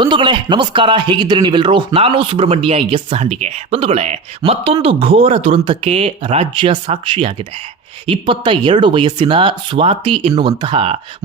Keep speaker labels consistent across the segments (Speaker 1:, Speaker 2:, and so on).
Speaker 1: ಬಂಧುಗಳೇ ನಮಸ್ಕಾರ ಹೇಗಿದ್ದೀರಿ ನೀವೆಲ್ಲರೂ ನಾನು ಸುಬ್ರಹ್ಮಣ್ಯ ಎಸ್ ಹಂಡಿಗೆ. ಬಂಧುಗಳೇ ಮತ್ತೊಂದು ಘೋರ ದುರಂತಕ್ಕೆ ರಾಜ್ಯ ಸಾಕ್ಷಿಯಾಗಿದೆ. ಇಪ್ಪತ್ತ ಎರಡು ವಯಸ್ಸಿನ ಸ್ವಾತಿ ಎನ್ನುವಂತಹ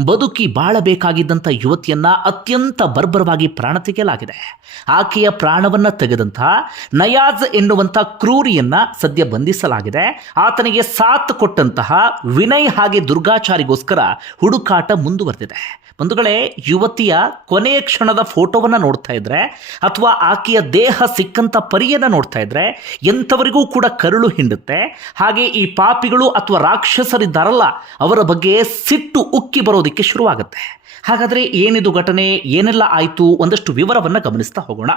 Speaker 1: ಬದುಕಿ ಬಾಳಬೇಕಾಗಿದ್ದಂಥ ಯುವತಿಯನ್ನ ಅತ್ಯಂತ ಬರ್ಬರವಾಗಿ ಪ್ರಾಣ ತೆಗೆಯಲಾಗಿದೆ. ಆಕೆಯ ಪ್ರಾಣವನ್ನ ತೆಗೆದಂತಹ ನಯಾಜ್ ಎನ್ನುವಂಥ ಕ್ರೂರಿಯನ್ನ ಸದ್ಯ ಬಂಧಿಸಲಾಗಿದೆ. ಆತನಿಗೆ ಸಾತ್ ಕೊಟ್ಟಂತಹ ವಿನಯ್ ಹಾಗೆ ದುರ್ಗಾಚಾರಿಗೋಸ್ಕರ ಹುಡುಕಾಟ ಮುಂದುವರೆದಿದೆ. ಬಂಧುಗಳೇ, ಯುವತಿಯ ಕೊನೆಯ ಕ್ಷಣದ ಫೋಟೋವನ್ನು ನೋಡ್ತಾ ಇದ್ರೆ ಅಥವಾ ಆಕೆಯ ದೇಹ ಸಿಕ್ಕಂತ ಪರಿಯನ್ನು ನೋಡ್ತಾ ಇದ್ರೆ ಎಂಥವರಿಗೂ ಕೂಡ ಕರುಳು ಹಿಂಡುತ್ತೆ. ಹಾಗೆ ಈ ಪಾಪಿಗಳು ಅಥವಾ ರಾಕ್ಷಸರಿದ್ದಾರಲ್ಲ, ಅವರ ಬಗ್ಗೆ ಸಿಟ್ಟು ಉಕ್ಕಿ ಬರೋದಕ್ಕೆ ಶುರುವಾಗುತ್ತೆ. ಹಾಗಾದರೆ ಏನಿದು ಘಟನೆ, ಏನೆಲ್ಲ ಆಯಿತು ಒಂದಷ್ಟು ವಿವರವನ್ನು ಗಮನಿಸ್ತಾ ಹೋಗೋಣ.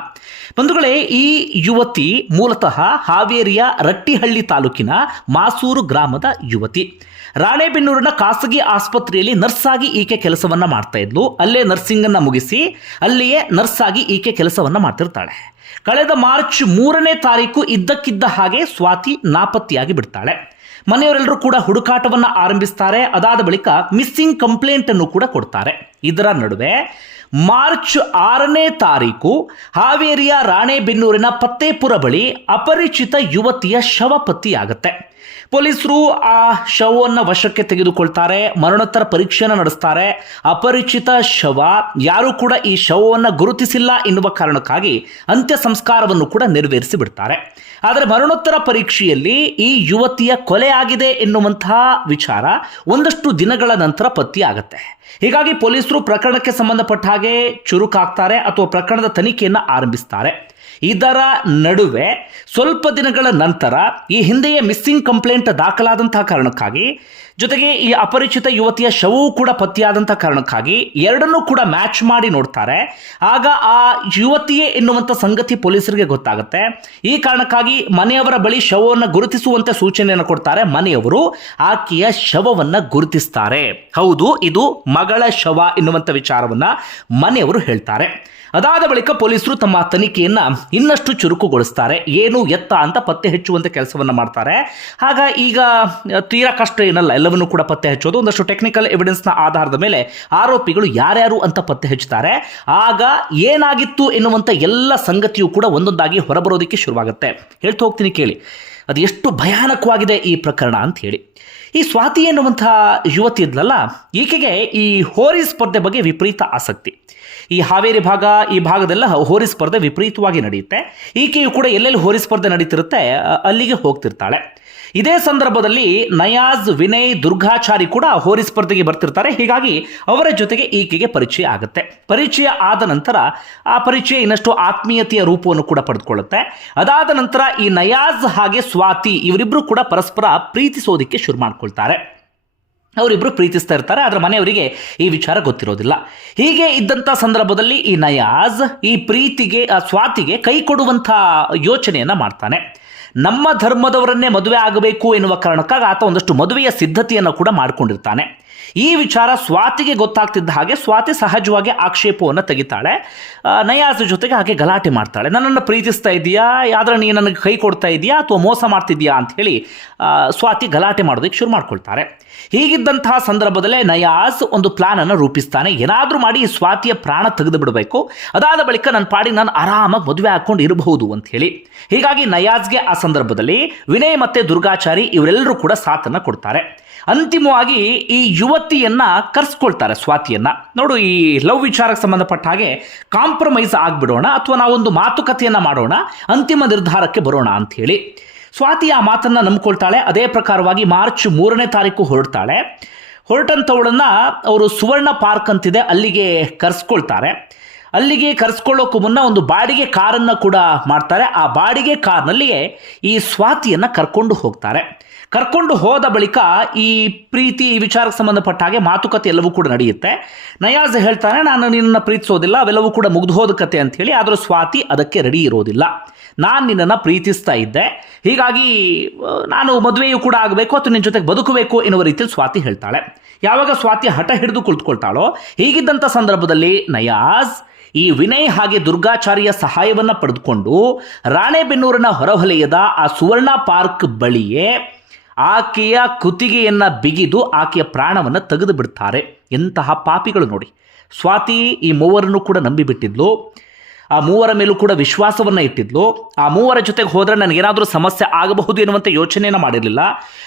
Speaker 1: ಬಂಧುಗಳೇ, ಈ ಯುವತಿ ಮೂಲತಃ ಹಾವೇರಿಯ ರಟ್ಟಿಹಳ್ಳಿ ತಾಲೂಕಿನ ಮಾಸೂರು ಗ್ರಾಮದ ಯುವತಿ. ರಾಣೆಬೆನ್ನೂರಿನ ಖಾಸಗಿ ಆಸ್ಪತ್ರೆಯಲ್ಲಿ ನರ್ಸ್ ಆಗಿ ಈಕೆ ಕೆಲಸವನ್ನು ಮಾಡ್ತಾ ಇದ್ಲು. ಅಲ್ಲೇ ನರ್ಸಿಂಗನ್ನು ಮುಗಿಸಿ, ಅಲ್ಲಿಯೇ ನರ್ಸ್ ಆಗಿ ಈಕೆ ಕೆಲಸವನ್ನು ಮಾಡ್ತಿರ್ತಾಳೆ. ಕಳೆದ ಮಾರ್ಚ್ ಮೂರನೇ ತಾರೀಕು ಇದ್ದಕ್ಕಿದ್ದ ಹಾಗೆ ಸ್ವಾತಿ ನಾಪತ್ತೆಯಾಗಿ ಬಿಡ್ತಾಳೆ. ಮನೆಯವರೆಲ್ಲರೂ ಕೂಡ ಹುಡುಕಾಟವನ್ನು ಆರಂಭಿಸ್ತಾರೆ. ಅದಾದ ಬಳಿಕ ಮಿಸ್ಸಿಂಗ್ ಕಂಪ್ಲೇಂಟ್ ಅನ್ನು ಕೂಡ ಕೊಡ್ತಾರೆ. ಇದರ ನಡುವೆ ಮಾರ್ಚ್ ಆರನೇ ತಾರೀಕು ಹಾವೇರಿಯ ರಾಣೆಬೆನ್ನೂರಿನ ಪತ್ತೇಪುರ ಬಳಿ ಅಪರಿಚಿತ ಯುವತಿಯ ಶವ ಪತ್ತೆಯಾಗುತ್ತೆ. ಪೊಲೀಸರು ಆ ಶವವನ್ನು ವಶಕ್ಕೆ ತೆಗೆದುಕೊಳ್ತಾರೆ, ಮರಣೋತ್ತರ ಪರೀಕ್ಷೆಯನ್ನು ನಡೆಸ್ತಾರೆ. ಅಪರಿಚಿತ ಶವ, ಯಾರೂ ಕೂಡ ಈ ಶವವನ್ನು ಗುರುತಿಸಿಲ್ಲ ಎನ್ನುವ ಕಾರಣಕ್ಕಾಗಿ ಅಂತ್ಯ ಸಂಸ್ಕಾರವನ್ನು ಕೂಡ ನೆರವೇರಿಸಿ ಬಿಡ್ತಾರೆ. ಆದರೆ ಮರಣೋತ್ತರ ಪರೀಕ್ಷೆಯಲ್ಲಿ ಈ ಯುವತಿಯ ಕೊಲೆ ಆಗಿದೆ ಎನ್ನುವಂತಹ ವಿಚಾರ ಒಂದಷ್ಟು ದಿನಗಳ ನಂತರ ಪತ್ತೆಯಾಗತ್ತೆ. ಹೀಗಾಗಿ ಪೊಲೀಸರು ಪ್ರಕರಣಕ್ಕೆ ಸಂಬಂಧಪಟ್ಟ ಹಾಗೆ ಚುರುಕಾಗ್ತಾರೆ ಅಥವಾ ಪ್ರಕರಣದ ತನಿಖೆಯನ್ನು ಆರಂಭಿಸ್ತಾರೆ. ಇದರ ನಡುವೆ ಸ್ವಲ್ಪ ದಿನಗಳ ನಂತರ ಈ ಹಿಂದೆಯೇ ಮಿಸ್ಸಿಂಗ್ ಕಂಪ್ಲೇಂಟ್ ದಾಖಲಾದಂತಹ ಕಾರಣಕ್ಕಾಗಿ, ಜೊತೆಗೆ ಈ ಅಪರಿಚಿತ ಯುವತಿಯ ಶವವು ಕೂಡ ಪತ್ತೆಯಾದಂತಹ ಕಾರಣಕ್ಕಾಗಿ ಎರಡನ್ನೂ ಕೂಡ ಮ್ಯಾಚ್ ಮಾಡಿ ನೋಡ್ತಾರೆ. ಆಗ ಆ ಯುವತಿಯೇ ಎನ್ನುವಂಥ ಸಂಗತಿ ಪೊಲೀಸರಿಗೆ ಗೊತ್ತಾಗುತ್ತೆ. ಈ ಕಾರಣಕ್ಕಾಗಿ ಮನೆಯವರ ಬಳಿ ಶವವನ್ನು ಗುರುತಿಸುವಂತೆ ಸೂಚನೆಯನ್ನು ಕೊಡ್ತಾರೆ. ಮನೆಯವರು ಆಕೆಯ ಶವವನ್ನ ಗುರುತಿಸ್ತಾರೆ. ಹೌದು, ಇದು ಮಗಳ ಶವ ಎನ್ನುವಂಥ ವಿಚಾರವನ್ನ ಮನೆಯವರು ಹೇಳ್ತಾರೆ. ಅದಾದ ಬಳಿಕ ಪೊಲೀಸರು ತಮ್ಮ ತನಿಖೆಯನ್ನ ಇನ್ನಷ್ಟು ಚುರುಕುಗೊಳಿಸ್ತಾರೆ. ಏನು ಎತ್ತ ಅಂತ ಪತ್ತೆ ಹಚ್ಚುವಂಥ ಕೆಲಸವನ್ನ ಮಾಡ್ತಾರೆ. ಆಗ ಈಗ ತೀರಾ ಕಷ್ಟ ಏನಲ್ಲ, ಎಲ್ಲವನ್ನೂ ಕೂಡ ಪತ್ತೆ ಹಚ್ಚೋದು. ಒಂದಷ್ಟು ಟೆಕ್ನಿಕಲ್ ಎವಿಡೆನ್ಸ್ನ ಆಧಾರದ ಮೇಲೆ ಆರೋಪಿಗಳು ಯಾರ್ಯಾರು ಅಂತ ಪತ್ತೆ ಹಚ್ಚುತ್ತಾರೆ. ಆಗ ಏನಾಗಿತ್ತು ಎನ್ನುವಂಥ ಎಲ್ಲ ಸಂಗತಿಯು ಕೂಡ ಒಂದೊಂದಾಗಿ ಹೊರಬರೋದಕ್ಕೆ ಶುರುವಾಗುತ್ತೆ. ಹೇಳ್ತಾ ಹೋಗ್ತೀನಿ ಕೇಳಿ. ಅದು ಎಷ್ಟು ಭಯಾನಕವಾಗಿದೆ ಈ ಪ್ರಕರಣ ಅಂತ ಹೇಳಿ. ಈ ಸ್ವಾತಿ ಎನ್ನುವಂಥ ಯುವತಿ ಇದ್ಲಲ್ಲ ಈಕೆಗೆ ಈ ಹೋರಿ ಸ್ಪರ್ಧೆ ಬಗ್ಗೆ ವಿಪರೀತ ಆಸಕ್ತಿ. ಈ ಹಾವೇರಿ ಭಾಗ ಈ ಭಾಗದೆಲ್ಲ ಹೋರಿ ಸ್ಪರ್ಧೆ ವಿಪರೀತವಾಗಿ ನಡೆಯುತ್ತೆ. ಈಕೆಯು ಕೂಡ ಎಲ್ಲೆಲ್ಲಿ ಹೋರಿ ಸ್ಪರ್ಧೆ ನಡೀತಿರುತ್ತೆ ಅಲ್ಲಿಗೆ ಹೋಗ್ತಿರ್ತಾಳೆ. ಇದೇ ಸಂದರ್ಭದಲ್ಲಿ ನಯಾಜ್, ವಿನಯ್, ದುರ್ಗಾಚಾರಿ ಕೂಡ ಹೋರಿ ಸ್ಪರ್ಧೆಗೆ ಬರ್ತಿರ್ತಾರೆ. ಹೀಗಾಗಿ ಅವರ ಜೊತೆಗೆ ಈಕೆಗೆ ಪರಿಚಯ ಆಗುತ್ತೆ. ಪರಿಚಯ ಆದ ನಂತರ ಆ ಪರಿಚಯ ಇನ್ನಷ್ಟು ಆತ್ಮೀಯತೆಯ ರೂಪವನ್ನು ಕೂಡ ಪಡೆದುಕೊಳ್ಳುತ್ತೆ. ಅದಾದ ನಂತರ ಈ ನಯಾಜ್ ಹಾಗೆ ಸ್ವಾತಿ ಇವರಿಬ್ಬರು ಕೂಡ ಪರಸ್ಪರ ಪ್ರೀತಿಸೋದಕ್ಕೆ ಶುರು ಮಾಡ್ಕೊಳ್ತಾರೆ. ಅವರಿಬ್ಬರು ಪ್ರೀತಿಸ್ತಾ ಇರ್ತಾರೆ, ಆದರೆ ಮನೆಯವರಿಗೆ ಈ ವಿಚಾರ ಗೊತ್ತಿರೋದಿಲ್ಲ. ಹೀಗೆ ಇದ್ದಂಥ ಸಂದರ್ಭದಲ್ಲಿ ಈ ನಯಾಜ್ ಈ ಪ್ರೀತಿಗೆ, ಆ ಸ್ವಾತಿಗೆ ಕೈ ಕೊಡುವಂಥ ಯೋಚನೆಯನ್ನು ಮಾಡ್ತಾನೆ. ನಮ್ಮ ಧರ್ಮದವರನ್ನೇ ಮದುವೆ ಆಗಬೇಕು ಎನ್ನುವ ಕಾರಣಕ್ಕಾಗಿ ಆತ ಒಂದಷ್ಟು ಮದುವೆಯ ಸಿದ್ಧತೆಯನ್ನು ಕೂಡ ಮಾಡಿಕೊಂಡಿರ್ತಾನೆ. ಈ ವಿಚಾರ ಸ್ವಾತಿಗೆ ಗೊತ್ತಾಗ್ತಿದ್ದ ಹಾಗೆ ಸ್ವಾತಿ ಸಹಜವಾಗಿ ಆಕ್ಷೇಪವನ್ನು ತೆಗಿತಾಳೆ. ನಯಾಸ್ ಜೊತೆಗೆ ಹಾಗೆ ಗಲಾಟೆ ಮಾಡ್ತಾಳೆ. ನನ್ನನ್ನು ಪ್ರೀತಿಸ್ತಾ ಇದೆಯಾ ಯಾವ್ದ್ರ ನೀ ನನಗೆ ಕೈ ಕೊಡ್ತಾ ಇದೆಯಾ ಅಥವಾ ಮೋಸ ಮಾಡ್ತಿದ್ಯಾ ಅಂತ ಹೇಳಿ ಸ್ವಾತಿ ಗಲಾಟೆ ಮಾಡೋದಕ್ಕೆ ಶುರು ಮಾಡ್ಕೊಳ್ತಾರೆ. ಹೀಗಿದ್ದಂತಹ ಸಂದರ್ಭದಲ್ಲೇ ನಯಾಸ್ ಒಂದು ಪ್ಲಾನ್ ಅನ್ನು ರೂಪಿಸ್ತಾನೆ. ಏನಾದರೂ ಮಾಡಿ ಈ ಸ್ವಾತಿಯ ಪ್ರಾಣ ತೆಗೆದು ಬಿಡಬೇಕು. ಅದಾದ ಬಳಿಕ ನನ್ನ ಪಾಡಿ ನಾನು ಆರಾಮಾಗಿ ಮದುವೆ ಹಾಕೊಂಡು ಇರಬಹುದು ಅಂತ ಹೇಳಿ. ಹೀಗಾಗಿ ನಯಾಜ್ಗೆ ಆ ಸಂದರ್ಭದಲ್ಲಿ ವಿನಯ್ ಮತ್ತೆ ದುರ್ಗಾಚಾರಿ ಇವರೆಲ್ಲರೂ ಕೂಡ ಸಾಥನ್ನು ಕೊಡ್ತಾರೆ. ಅಂತಿಮವಾಗಿ ಈ ಯುವತಿಯನ್ನ ಕರ್ಸ್ಕೊಳ್ತಾರೆ, ಸ್ವಾತಿಯನ್ನ. ನೋಡು, ಈ ಲವ್ ವಿಚಾರಕ್ಕೆ ಸಂಬಂಧಪಟ್ಟ ಹಾಗೆ ಕಾಂಪ್ರಮೈಸ್ ಆಗಿಬಿಡೋಣ ಅಥವಾ ನಾವೊಂದು ಮಾತುಕತೆಯನ್ನು ಮಾಡೋಣ, ಅಂತಿಮ ನಿರ್ಧಾರಕ್ಕೆ ಬರೋಣ ಅಂತ ಹೇಳಿ ಸ್ವಾತಿ ಆ ಮಾತನ್ನ ನಂಬ್ಕೊಳ್ತಾಳೆ, ಅದೇ ಪ್ರಕಾರವಾಗಿ ಮಾರ್ಚ್ ಮೂರನೇ ತಾರೀಕು ಹೊರಡ್ತಾಳೆ. ಹೊರಟಂಥವಳನ್ನು ಅವರು ಸುವರ್ಣ ಪಾರ್ಕ್ ಅಂತಿದೆ, ಅಲ್ಲಿಗೆ ಕರೆಸ್ಕೊಳ್ತಾರೆ. ಅಲ್ಲಿಗೆ ಕರೆಸ್ಕೊಳ್ಳೋಕ್ಕೂ ಮುನ್ನ ಒಂದು ಬಾಡಿಗೆ ಕಾರನ್ನು ಕೂಡ ಮಾಡ್ತಾರೆ. ಆ ಬಾಡಿಗೆ ಕಾರ್ನಲ್ಲಿಯೇ ಈ ಸ್ವಾತಿಯನ್ನ ಕರ್ಕೊಂಡು ಹೋಗ್ತಾರೆ. ಕರ್ಕೊಂಡು ಹೋದ ಬಳಿಕ ಈ ಪ್ರೀತಿ, ಈ ವಿಚಾರಕ್ಕೆ ಸಂಬಂಧಪಟ್ಟ ಹಾಗೆ ಮಾತುಕತೆ ಎಲ್ಲವೂ ಕೂಡ ನಡೆಯುತ್ತೆ. ನಯಾಜ್ ಹೇಳ್ತಾನೆ, ನಾನು ನಿನ್ನನ್ನು ಪ್ರೀತಿಸೋದಿಲ್ಲ, ಅವೆಲ್ಲವೂ ಕೂಡ ಮುಗ್ದು ಹೋದ ಕತೆ ಅಂತ ಹೇಳಿ ಆದರೂ ಸ್ವಾತಿ ಅದಕ್ಕೆ ರೆಡಿ ಇರೋದಿಲ್ಲ. ನಾನು ನಿನ್ನನ್ನು ಪ್ರೀತಿಸ್ತಾ ಇದ್ದೆ. ಹೀಗಾಗಿ ನಾನು ಮದುವೆಯೂ ಕೂಡ ಆಗಬೇಕು, ಅಥವಾ ನಿನ್ನ ಜೊತೆಗೆ ಬದುಕಬೇಕು ಎನ್ನುವ ರೀತಿಯಲ್ಲಿ ಸ್ವಾತಿ ಹೇಳ್ತಾಳೆ. ಯಾವಾಗ ಸ್ವಾತಿ ಹಠ ಹಿಡಿದು ಕುಳಿತುಕೊಳ್ತಾಳೋ ಹೀಗಿದ್ದಂಥ ಸಂದರ್ಭದಲ್ಲಿ ನಯಾಜ್ ಈ ವಿನಯ್ ಹಾಗೆ ದುರ್ಗಾಚಾರ್ಯ ಸಹಾಯವನ್ನು ಪಡೆದುಕೊಂಡು ರಾಣೆಬೆನ್ನೂರಿನ ಹೊರವಲಯದ ಆ ಸುವರ್ಣ ಪಾರ್ಕ್ ಬಳಿಯೇ ಆಕೆಯ ಕುತ್ತಿಗೆಯನ್ನು ಬಿಗಿದು ಆಕೆಯ ಪ್ರಾಣವನ್ನು ತೆಗೆದು ಬಿಡ್ತಾರೆ ಎಂತಹ ಪಾಪಿಗಳು ನೋಡಿ. ಸ್ವಾತಿ ಈ ಮೂವರನ್ನು ಕೂಡ ನಂಬಿಬಿಟ್ಟಿದ್ಲು. ಆ ಮೂವರ ಮೇಲೂ ಕೂಡ ವಿಶ್ವಾಸವನ್ನು ಇಟ್ಟಿದ್ಲು. ಆ ಮೂವರ ಜೊತೆಗೆ ಹೋದರೆ ನನಗೇನಾದರೂ ಸಮಸ್ಯೆ ಆಗಬಹುದು ಎನ್ನುವಂಥ ಯೋಚನೆಯನ್ನು ಮಾಡಿರಲಿಲ್ಲ.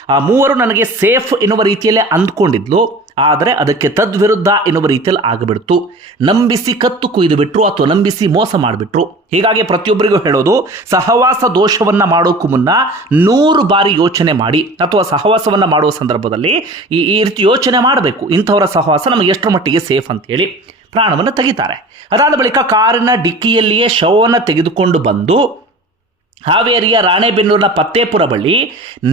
Speaker 1: ಆ ಮೂವರು ನನಗೆ ಸೇಫ್ ಎನ್ನುವ ರೀತಿಯಲ್ಲೇ ಅಂದ್ಕೊಂಡಿದ್ಲು. ಆದರೆ ಅದಕ್ಕೆ ತದ್ವಿರುದ್ಧ ಎನ್ನುವ ರೀತಿಯಲ್ಲಿ ಆಗಿಬಿಡ್ತು. ನಂಬಿಸಿ ಕತ್ತು ಕುಯ್ದು ಬಿಟ್ರು ಅಥವಾ ನಂಬಿಸಿ ಮೋಸ ಮಾಡಿಬಿಟ್ರು. ಹೀಗಾಗಿ ಪ್ರತಿಯೊಬ್ಬರಿಗೂ ಹೇಳೋದು, ಸಹವಾಸ ದೋಷವನ್ನು ಮಾಡೋಕ್ಕೂ ಮುನ್ನ ನೂರು ಬಾರಿ ಯೋಚನೆ ಮಾಡಿ. ಅಥವಾ ಸಹವಾಸವನ್ನು ಮಾಡುವ ಸಂದರ್ಭದಲ್ಲಿ ಈ ಈ ರೀತಿ ಯೋಚನೆ ಮಾಡಬೇಕು. ಇಂಥವರ ಸಹವಾಸ ನಮಗೆ ಎಷ್ಟರ ಮಟ್ಟಿಗೆ ಸೇಫ್ ಅಂತ ಹೇಳಿ ಪ್ರಾಣವನ್ನು ತೆಗಿತಾರೆ. ಅದಾದ ಬಳಿಕ ಕಾರಿನ ಡಿಕ್ಕಿಯಲ್ಲಿಯೇ ಶವವನ್ನು ತೆಗೆದುಕೊಂಡು ಬಂದು ಹಾವೇರಿಯ ರಾಣೆಬೆನ್ನೂರಿನ ಪತ್ತೇಪುರ ಬಳಿ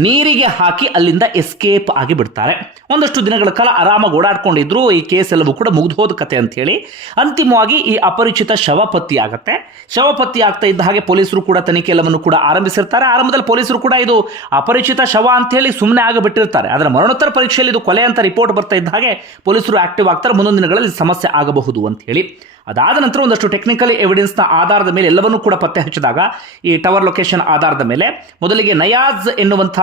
Speaker 1: ನೀರಿಗೆ ಹಾಕಿ ಅಲ್ಲಿಂದ ಎಸ್ಕೇಪ್ ಆಗಿ ಬಿಡ್ತಾರೆ. ಒಂದಷ್ಟು ದಿನಗಳ ಕಾಲ ಆರಾಮಾಗಿ ಓಡಾಡ್ಕೊಂಡಿದ್ರು. ಈ ಕೇಸ್ ಎಲ್ಲವೂ ಕೂಡ ಮುಗಿದು ಹೋದ ಕತೆ ಅಂತ ಹೇಳಿ ಅಂತಿಮವಾಗಿ ಈ ಅಪರಿಚಿತ ಶವ ಪತ್ತಿ ಆಗತ್ತೆ. ಶವ ಪತ್ತಿ ಆಗ್ತಾ ಇದ್ದ ಹಾಗೆ ಪೊಲೀಸರು ಕೂಡ ತನಿಖೆ ಎಲ್ಲವನ್ನು ಕೂಡ ಆರಂಭಿಸಿರ್ತಾರೆ. ಆರಂಭದಲ್ಲಿ ಪೊಲೀಸರು ಕೂಡ ಇದು ಅಪರಿಚಿತ ಶವ ಅಂತ ಹೇಳಿ ಸುಮ್ಮನೆ ಆಗಿಬಿಟ್ಟಿರ್ತಾರೆ ಅದರ ಮರಣೋತ್ತರ ಪರೀಕ್ಷೆಯಲ್ಲಿ ಇದು ಕೊಲೆ ಅಂತ ರಿಪೋರ್ಟ್ ಬರ್ತಾ ಇದ್ದ ಹಾಗೆ ಪೊಲೀಸರು ಆಕ್ಟಿವ್ ಆಗ್ತಾರೆ. ಮುಂದೊಂದು ದಿನಗಳಲ್ಲಿ ಸಮಸ್ಯೆ ಆಗಬಹುದು ಅಂತ ಹೇಳಿ. ಅದಾದ ನಂತರ ಒಂದಷ್ಟು ಟೆಕ್ನಿಕಲಿ ಎವಿಡೆನ್ಸ್ನ ಆಧಾರದ ಮೇಲೆ ಎಲ್ಲವನ್ನೂ ಕೂಡ ಪತ್ತೆ ಹಚ್ಚಿದಾಗ ಈ ಟವರ್ ಲೊಕೇಶನ್ ಆಧಾರದ ಮೇಲೆ ಮೊದಲಿಗೆ ನಯಾಜ್ ಎನ್ನುವಂಥ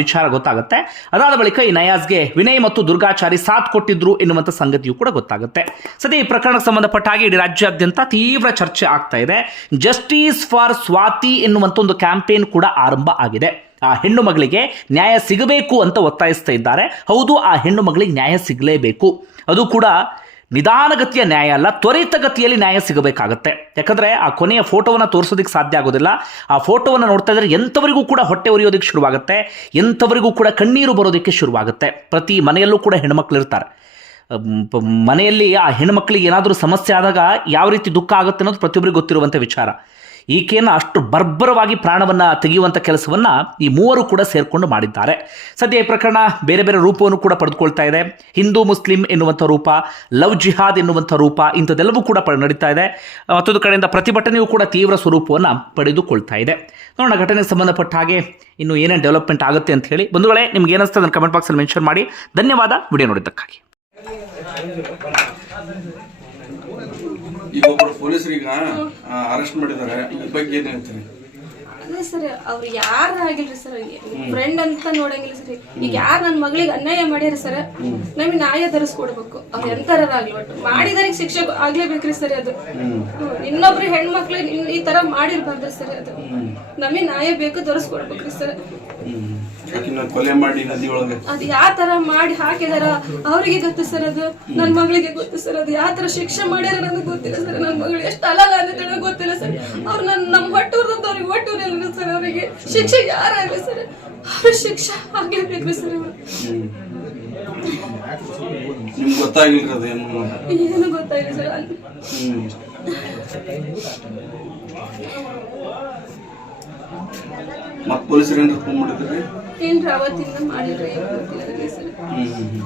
Speaker 1: ವಿಚಾರ ಗೊತ್ತಾಗುತ್ತೆ. ಅದಾದ ಬಳಿಕ ಈ ನಯಾಜ್ಗೆ ವಿನಯ್ ಮತ್ತು ದುರ್ಗಾಚಾರಿ ಸಾಥ್ ಕೊಟ್ಟಿದ್ರು ಎನ್ನುವಂಥ ಸಂಗತಿಯು ಕೂಡ ಗೊತ್ತಾಗುತ್ತೆ. ಸದ್ಯ ಈ ಪ್ರಕರಣಕ್ಕೆ ಸಂಬಂಧಪಟ್ಟ ಹಾಗೆ ಇಡೀ ರಾಜ್ಯಾದ್ಯಂತ ತೀವ್ರ ಚರ್ಚೆ ಆಗ್ತಾ ಇದೆ. ಜಸ್ಟಿಸ್ ಫಾರ್ ಸ್ವಾತಿ ಎನ್ನುವಂಥ ಒಂದು ಕ್ಯಾಂಪೇನ್ ಕೂಡ ಆರಂಭ ಆಗಿದೆ. ಆ ಹೆಣ್ಣು ಮಗಳಿಗೆ ನ್ಯಾಯ ಸಿಗಬೇಕು ಅಂತ ಒತ್ತಾಯಿಸ್ತಾ ಇದ್ದಾರೆ. ಹೌದು, ಆ ಹೆಣ್ಣು ಮಗಳಿಗೆ ನ್ಯಾಯ ಸಿಗಲೇಬೇಕು. ಅದು ಕೂಡ ನಿಧಾನಗತಿಯ ನ್ಯಾಯ ಅಲ್ಲ ತ್ವರಿತಗತಿಯಲ್ಲಿ ನ್ಯಾಯ ಸಿಗಬೇಕಾಗತ್ತೆ. ಯಾಕಂದ್ರೆ ಆ ಕೊನೆಯ ಫೋಟೋವನ್ನು ತೋರಿಸೋದಕ್ಕೆ ಸಾಧ್ಯ ಆಗೋದಿಲ್ಲ. ಆ ಫೋಟೋವನ್ನು ನೋಡ್ತಾ ಇದ್ರೆ ಎಂಥವರಿಗೂ ಕೂಡ ಹೊಟ್ಟೆ ಉರಿಯೋದಕ್ಕೆ ಶುರುವಾಗುತ್ತೆ. ಎಂಥವರಿಗೂ ಕೂಡ ಕಣ್ಣೀರು ಬರೋದಕ್ಕೆ ಶುರುವಾಗುತ್ತೆ. ಪ್ರತಿ ಮನೆಯಲ್ಲೂ ಕೂಡ ಹೆಣ್ಮಕ್ಳು ಇರ್ತಾರೆ. ಮನೆಯಲ್ಲಿ ಆ ಹೆಣ್ಮಕ್ಳಿಗೆ ಏನಾದರೂ ಸಮಸ್ಯೆ ಆದಾಗ ಯಾವ ರೀತಿ ದುಃಖ ಆಗುತ್ತೆ ಅನ್ನೋದು ಪ್ರತಿಯೊಬ್ಬರಿಗೂ ಗೊತ್ತಿರುವಂಥ ವಿಚಾರ. ಈಕೆಯನ್ನು ಅಷ್ಟು ಬರ್ಬರವಾಗಿ ಪ್ರಾಣವನ್ನು ತೆಗೆಯುವಂಥ ಕೆಲಸವನ್ನು ಈ ಮೂವರು ಕೂಡ ಸೇರಿಕೊಂಡು ಮಾಡಿದ್ದಾರೆ. ಸದ್ಯ ಈ ಪ್ರಕರಣ ಬೇರೆ ಬೇರೆ ರೂಪವನ್ನು ಕೂಡ ಪಡೆದುಕೊಳ್ತಾ ಇದೆ. ಹಿಂದೂ, ಮುಸ್ಲಿಂ ಎನ್ನುವಂಥ ರೂಪ, ಲವ್ ಜಿಹಾದ್ ಎನ್ನುವಂಥ ರೂಪ, ಇಂಥದ್ದೆಲ್ಲವೂ ಕೂಡ ನಡೀತಾ ಇದೆ. ಮತ್ತೊಂದು ಕಡೆಯಿಂದ ಪ್ರತಿಭಟನೆಯೂ ಕೂಡ ತೀವ್ರ ಸ್ವರೂಪವನ್ನು ಪಡೆದುಕೊಳ್ತಾ ಇದೆ. ನೋಡೋಣ ಘಟನೆಗೆ ಸಂಬಂಧಪಟ್ಟ ಹಾಗೆ ಇನ್ನು ಏನೇನು ಡೆವಲಪ್ಮೆಂಟ್ ಆಗುತ್ತೆ ಅಂತ ಹೇಳಿ. ಬಂಧುಗಳೇ, ನಿಮ್ಗೆ ಏನಿಸ್ತದೆ ಅದನ್ನು ಕಮೆಂಟ್ ಬಾಕ್ಸಲ್ಲಿ ಮೆನ್ಷನ್ ಮಾಡಿ. ಧನ್ಯವಾದ. ವಿಡಿಯೋ ನೋಡಿದ್ದಕ್ಕಾಗಿ.
Speaker 2: ಈಗ ಒಬ್ಬರು ಪೊಲೀಸರಿಗೆ ಅರೆಸ್ಟ್ ಮಾಡಿದ್ದಾರೆ ಈ ಬಗ್ಗೆ ಏನ್ ಹೇಳ್ತೀನಿ
Speaker 3: ಅದೇ ಸರ್ ಅವ್ರು ಯಾರು ಆಗಿಲ್ರಿ ಸರ್? ಫ್ರೆಂಡ್ ಅಂತ ನೋಡಂಗಿಲ್ಲ ಸರ್. ಈಗ ಯಾರು ನನ್ನ ಮಗಳಿಗೆ ಅನ್ಯಾಯ ಮಾಡ್ಯಾರ ಸರ್ ನಮಗೆ ನ್ಯಾಯ ಧರಿಸ್ಕೊಡ್ಬೇಕು. ಅವ್ರು ಎಂತಾರಾಗ್ಲಿ ಒಟ್ಟು. ಮಾಡಿದರಿಗೆ ಶಿಕ್ಷೆ ಆಗ್ಲೇಬೇಕ್ರಿ ಸರ್ ಅದು. ಇನ್ನೊಬ್ರು ಹೆಣ್ಮಕ್ಳು ಈ ತರ ಮಾಡಿರ್ಬಾರ್ದು ಸರ್ ಅದು. ನಮಗೆ ನ್ಯಾಯ ಬೇಕು ತರಿಸ್ಕೊಡ್ಬೇಕ್ರಿ ಸರ್.
Speaker 2: ಆಕಿನ ಕೊಲೆ ಮಾಡಿ ನದಿ ಒಳಗೆ
Speaker 3: ಅದು ಯಾವ ತರ ಮಾಡಿ ಹಾಕಿದಾರ ಅವರಿಗೆ ಗೊತ್ತು ಸರ್ ಅದು? ನನ್ನ ಮಗಳಿಗೆ ಗೊತ್ತು ಸರ್ ಅದು? ಯಾವ ತರ ಶಿಕ್ಷೆ ಮಾಡ್ಯಾರ ನನಗೆ ಗೊತ್ತಿಲ್ಲ ಸರ್. ನನ್ನ ಮಗಳು ಎಷ್ಟು ಅಲಗ ಅಂತ ಗೊತ್ತಿಲ್ಲ ಸರ್. ಅವ್ರು ನನ್ನ ನಮ್ಮ ಹೊಟ್ಟೂರ್ದಂತ ಅವ್ರಿಗೆ ಹೊಟ್ಟೂರಿಲ್ಲ ಸರ್ ಅವರಿಗೆ. ಶಿಕ್ಷೆ ಯಾರಾಗಲಿ ಸರ್? ಅವ್ರ ಶಿಕ್ಷೆ ಆಗಿರ್ಬೇಕು ಸರ್
Speaker 2: ನಿಮ್ಗೆ ಗೊತ್ತಾಗಿಲ್ಲ ಅದೇನು ಅನ್ನೋದು.
Speaker 3: ಏನು ಗೊತ್ತಾಗಿಲ್ಲ ಸರ್.
Speaker 2: ಹ್ಮ್. ಮತ್ ಪೊಲೀಸರು ಏನ್ರ ಫೋನ್ ಮಾಡಿದ್ರಿ?
Speaker 3: ಏನ್ರಿ ಅವತ್ತಿಂದ ಸರ್.
Speaker 2: ಹ್ಮ್.